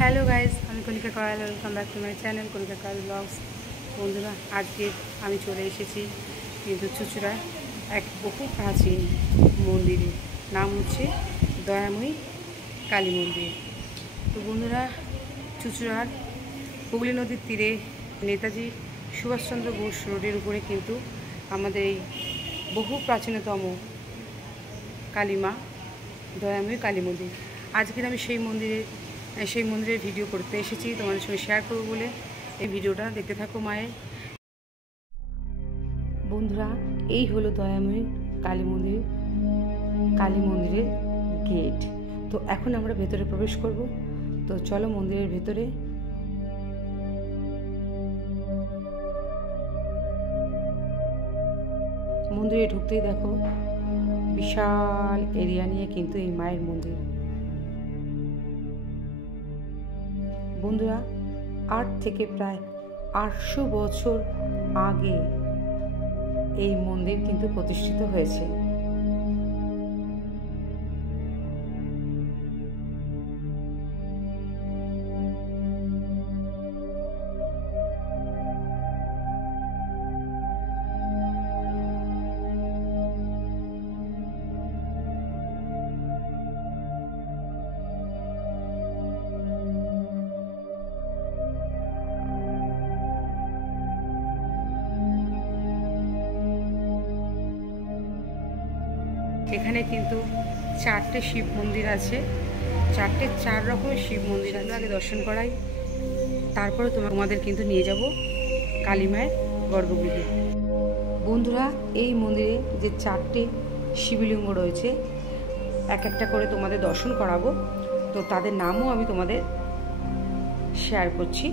Hello guys, আমি Kanika Koyal. Welcome back to my channel Kanika Koyal blogs. বন্ধুরা, আজকে আমি চলে এসেছি কিন্তু চুঁচুড়া এক বহু প্রাচীন মন্দিরে, নাম হচ্ছে দয়াময়ী কালী মন্দির। তো বন্ধুরা, চুঁচুড়ার হুগলি নদীর তীরে নেতাজি সুভাষচন্দ্র বোস রোডের উপরে কিন্তু আমাদের এই বহু প্রাচীনতম কালীমা দয়াময়ী কালী মন্দির। আজকের আমি সেই মন্দিরের ভিডিও করতে এসেছি, তোমাদের সঙ্গে শেয়ার করবো বলে এই ভিডিওটা দেখতে থাকো মায়ের। বন্ধুরা, এই হলো দয়াময়ী কালী মন্দিরের গেট। তো এখন আমরা ভেতরে প্রবেশ করব। তো চলো মন্দিরের ভেতরে। মন্দিরে ঢুকতেই দেখো বিশাল এরিয়া নিয়ে কিন্তু এই মায়ের মন্দির। বন্ধুরা, 8 থেকে প্রায় 800 বছর আগে এই মন্দির কিন্তু প্রতিষ্ঠিত হয়েছে। এখানে কিন্তু 4টে শিব মন্দির আছে, 4 রকমের শিব মন্দির আছে। আগে দর্শন করাই, তারপরে তোমাদের কিন্তু নিয়ে যাব কালী মায়ের গর্ভগৃহে। বন্ধুরা, এই মন্দিরে যে 4টে শিবলিঙ্গ রয়েছে, এক একটা করে তোমাদের দর্শন করাবো। তো তাদের নামও আমি তোমাদের শেয়ার করছি,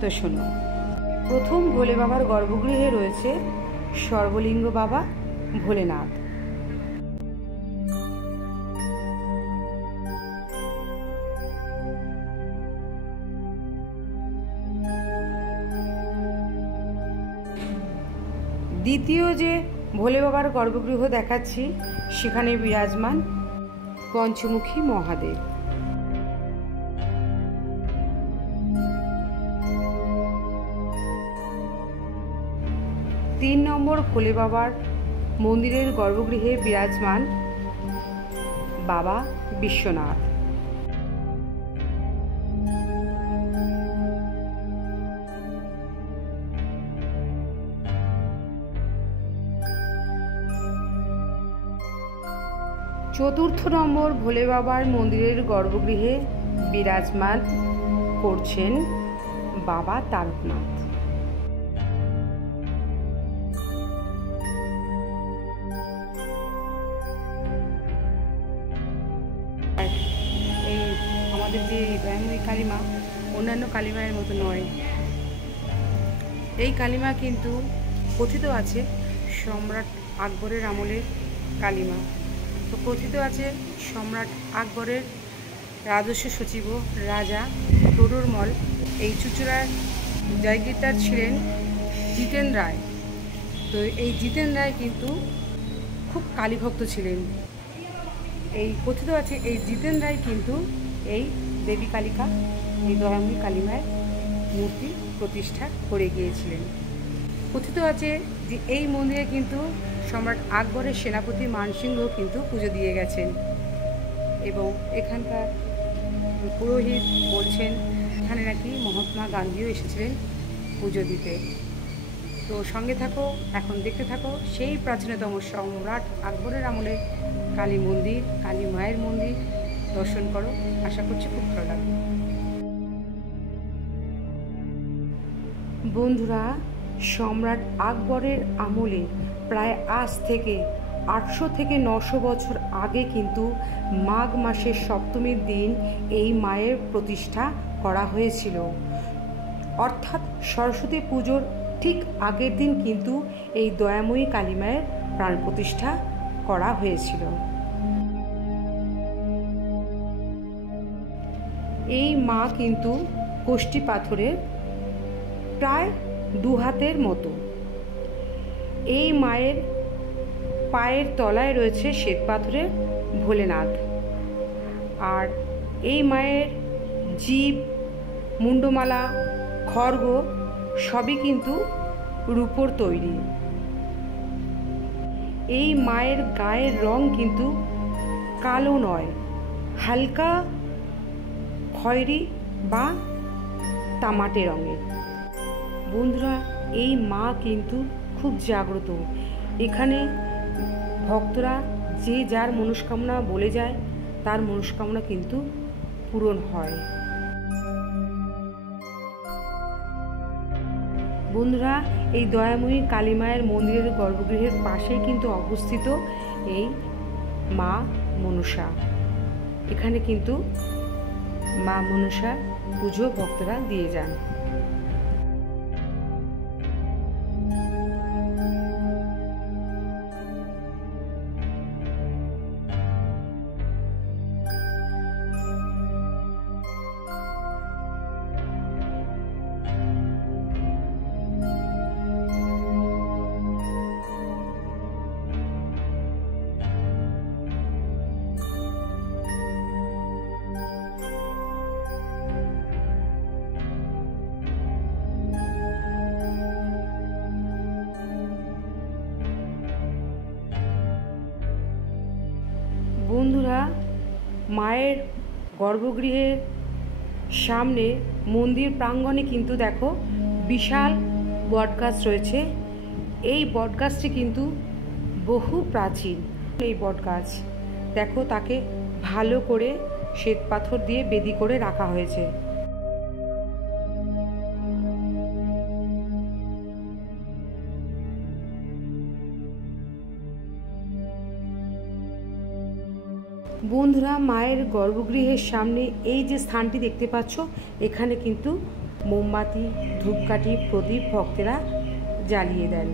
তো শোনো। প্রথম ভোলে বাবার গর্ভগৃহে রয়েছে সর্বলিঙ্গ বাবা ভোলেনাথ। দ্বিতীয় যে ভোলে বাবার গর্ভগৃহ দেখাচ্ছি, সেখানে বিরাজমান পঞ্চমুখী মহাদেব। তিন নম্বর ভোলে বাবার মন্দিরের গর্ভগৃহে বিরাজমান বাবা বিশ্বনাথ। চতুর্থ নম্বর ভোলে বাবার মন্দিরের গর্ভগৃহে বিরাজমান করছেন বাবা তারকনাথ। এই আমাদের যে দয়াময়ী কালীমা অন্যান্য কালীমায়ের মতো নয়। এই কালীমা কিন্তু কথিত আছে সম্রাট আকবরের আমলের কালীমা। তো কথিত আছে সম্রাট আকবরের রাজস্ব সচিব রাজা তরুরমল এই চুঁচুড়ার জায়গিরদার ছিলেন জিতেন রায়। তো এই জিতেন রায় কিন্তু খুব কালীভক্ত ছিলেন। এই কথিত আছে এই জিতেন রায় কিন্তু এই দেবী কালিকা, এই দয়াময়ী কালীমায়ের মূর্তি প্রতিষ্ঠা করে গিয়েছিলেন। কথিত আছে যে এই মন্দিরে কিন্তু সম্রাট আকবরের সেনাপতি মানসিংহ কিন্তু পুজো দিয়ে গেছেন, এবং এখানকার পুরোহিত বলছেন এখানে নাকি মহাত্মা গান্ধীও এসেছিলেন পুজো দিতে। তো সঙ্গে থাকো, এখন দেখতে থাকো সেই প্রাচীনতম সম্রাট আকবরের আমলে কালী মন্দির, কালী মায়ের মন্দির দর্শন করো। আশা করছি খুব ভালো লাগবে। বন্ধুরা, সম্রাট আকবরের আমলে প্রায় আজ থেকে 800 থেকে 900 বছর আগে কিন্তু মাঘ মাসের সপ্তমীর দিন এই মায়ের প্রতিষ্ঠা করা হয়েছিল। অর্থাৎ সরস্বতী পুজোর ঠিক আগের দিন কিন্তু এই দয়াময়ী কালী মায়ের প্রাণ প্রতিষ্ঠা করা হয়েছিল। এই মা কিন্তু কোষ্ঠী পাথরের প্রায় 2 হাতের মতো। এই মায়ের পায়ের তলায় রয়েছে শ্বেত পাথরের ভোলেনাথ, আর এই মায়ের জীব, মুন্ডমালা, খড়গ সবই কিন্তু রূপোর তৈরি। এই মায়ের গায়ের রং কিন্তু কালো নয়, হালকা খয়েরি বা তামাটে রঙের। বন্ধুরা, এই মা কিন্তু খুব জাগ্রত। এখানে ভক্তরা যে যার মনস্কামনা বলে যায়, তার মনস্কামনা কিন্তু পূরণ হয়। বন্ধুরা, এই দয়াময়ী কালী মায়ের মন্দিরের গর্ভগৃহের পাশেই কিন্তু অবস্থিত এই মা মনসা। এখানে কিন্তু মা মনসার পুজো ভক্তরা দিয়ে যান। বন্ধুরা, মায়ের গর্ভগৃহের সামনে মন্দির প্রাঙ্গণে কিন্তু দেখো বিশাল বটগাছ রয়েছে। এই বটগাছটি কিন্তু বহু প্রাচীন। এই বটগাছ দেখো, তাকে ভালো করে শ্বেত পাথর দিয়ে বেদি করে রাখা হয়েছে। বন্ধুরা, মায়ের গর্ভগৃহের সামনে এই যে স্থানটি দেখতে পাচ্ছ, এখানে কিন্তু মোমবাতি, ধূপকাঠি, প্রদীপ ভক্তেরা জ্বালিয়ে দেন।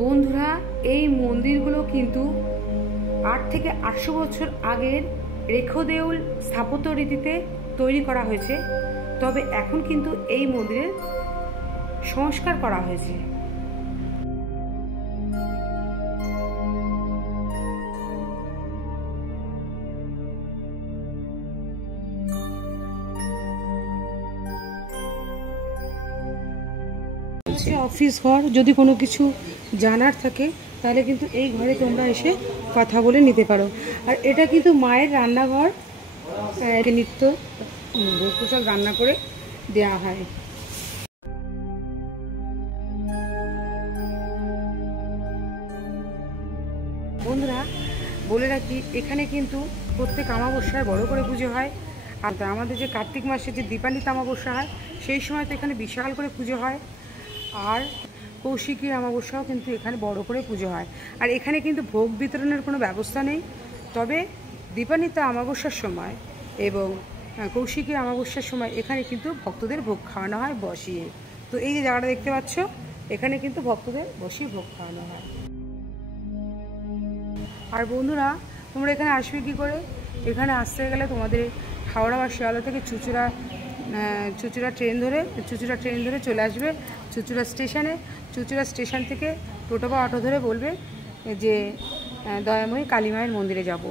বন্ধুরা, এই মন্দিরগুলো কিন্তু 8 থেকে 800 বছর আগের রেখদেউল স্থাপত্য রীতিতে তৈরি করা হয়েছে। তবে এখন কিন্তু এই মন্দিরের সংস্কার করা হয়েছে। অফিস ঘর, যদি কোনো কিছু জানার থাকে তাহলে কিন্তু এই ঘরে তোমরা এসে কথা বলে নিতে পারো। আর এটা কিন্তু মায়ের রান্নাঘর, নিত্য ভোগ রান্না করে দেওয়া হয়। বন্ধুরা, বলে রাখি, এখানে কিন্তু প্রত্যেক অমাবস্যায় বড় করে পুজো হয়। আর আমাদের যে কার্তিক মাসে যে দীপান্বিতা অমাবস্যা হয়, সেই সময় তো এখানে বিশাল করে পুজো হয়। আর কৌশিকী অমাবস্যাও কিন্তু এখানে বড় করে পুজো হয়। আর এখানে কিন্তু ভোগ বিতরণের কোনো ব্যবস্থা নেই। তবে দীপান্বিতা অমাবস্যার সময় এবং কৌশিকী অমাবস্যার সময় এখানে কিন্তু ভক্তদের ভোগ খাওয়ানো হয় বসিয়ে। তো এই যে জায়গাটা দেখতে পাচ্ছ, এখানে কিন্তু ভক্তদের বসিয়ে ভোগ খাওয়ানো হয়। আর বন্ধুরা, তোমরা এখানে আসবে কী করে? এখানে আসতে গেলে তোমাদের হাওড়া বা শিয়ালদা থেকে চুঁচুড়া ট্রেন ধরে চলে আসবে চুঁচুড়া স্টেশনে। চুঁচুড়া স্টেশন থেকে টোটো বা অটো ধরে বলবে যে দয়াময়ী কালী মায়ের মন্দিরে যাব।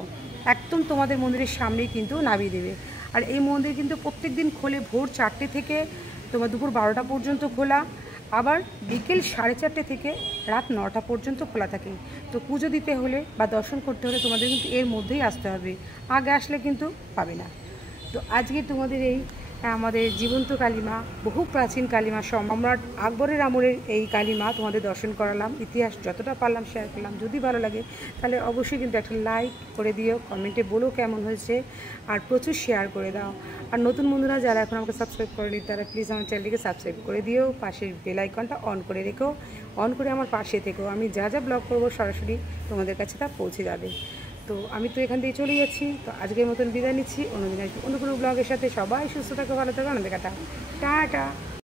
একদম তোমাদের মন্দিরের সামনেই কিন্তু নামিয়ে দেবে। আর এই মন্দির কিন্তু প্রত্যেক দিন খোলে ভোর 4টে থেকে তোমার দুপুর 12টা পর্যন্ত খোলা। আবার বিকেল 4:30 থেকে রাত 9টা পর্যন্ত খোলা থাকে। তো পুজো দিতে হলে বা দর্শন করতে হলে তোমাদের কিন্তু এর মধ্যেই আসতে হবে, আগে আসলে কিন্তু পাবে না। তো আজকে তোমাদের এই আমাদের জীবন্ত কালিমা, বহু প্রাচীন কালিমা, সম্রাট আকবরের আমলের এই কালিমা তোমাদের দর্শন করালাম। ইতিহাস যতটা পারলাম শেয়ার করলাম। যদি ভালো লাগে তাহলে অবশ্যই কিন্তু একটা লাইক করে দিও, কমেন্টে বলো কেমন হয়েছে, আর প্রচুর শেয়ার করে দাও। আর নতুন বন্ধুরা যারা এখন আমাকে সাবস্ক্রাইব করেনি তারা প্লিজ আমার চ্যানেলটিকে সাবস্ক্রাইব করে দিও, পাশের বেল আইকনটা অন করে রেখো, অন করে আমার পাশে থেকো। আমি যা যা ব্লগ করবো সরাসরি তোমাদের কাছে তা পৌঁছে যাবে। তো আমি তো এখান থেকে চলে যাচ্ছি। তো আজকের মতন বিদায় নিচ্ছি, অন্যদিন আসবো অন্য কোনো ব্লগের সাথে। সবাই সুস্থ থাকো, ভালো থাকো, আনন্দে কাটাও। টাটা।